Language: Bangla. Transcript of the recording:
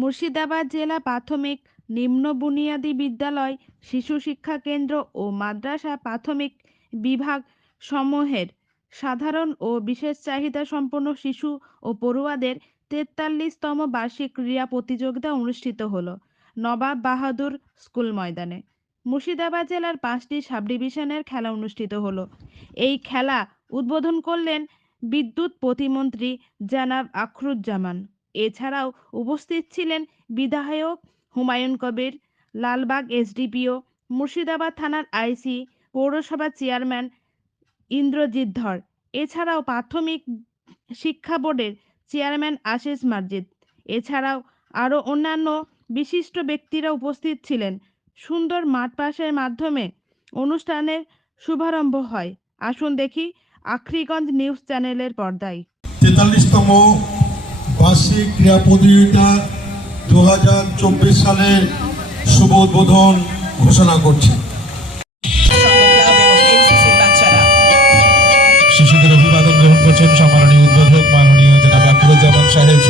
মুর্শিদাবাদ জেলা প্রাথমিক নিম্ন বুনিয়াদী বিদ্যালয়, শিশু শিক্ষা কেন্দ্র ও মাদ্রাসা প্রাথমিক বিভাগ সমূহের সাধারণ ও বিশেষ চাহিদা সম্পন্ন শিশু ও পড়ুয়াদের ৪৩তম বার্ষিক ক্রীড়া প্রতিযোগিতা অনুষ্ঠিত হলো নবাব বাহাদুর স্কুল ময়দানে। মুর্শিদাবাদ জেলার 5টি সাব ডিভিশনের খেলা অনুষ্ঠিত হলো। এই খেলা উদ্বোধন করলেন বিদ্যুৎ প্রতিমন্ত্রী জনাব আখরুজ্জামান। এছাড়াও উপস্থিত ছিলেন বিধায়ক হুমায়ুন কবির, লালবাগ এসডিপিও, মুর্শিদাবাদ থানার আইসি, পৌরসভার চেয়ারম্যান ইন্দ্রজিৎ ধর। এছাড়াও প্রাথমিক শিক্ষা বোর্ডের চেয়ারম্যান আশিস মার্জিদ। এছাড়াও আরও অন্যান্য বিশিষ্ট ব্যক্তিরা উপস্থিত ছিলেন। সুন্দর মাঠ পাসের মাধ্যমে অনুষ্ঠানের শুভারম্ভ হয়। আসুন দেখি আখরিগঞ্জ নিউজ চ্যানেলের পর্দায়। 43তম বার্ষিক ক্রীড়া প্রতিযোগিতা 2024 সালের শুভ উদ্বোধন ঘোষণা করছি। শিশুদের অভিবাদন গ্রহণ করছেন সম্মাননীয় উদ্বোধক মাননীয় জনাব আখরুজ্জামান সাহেব।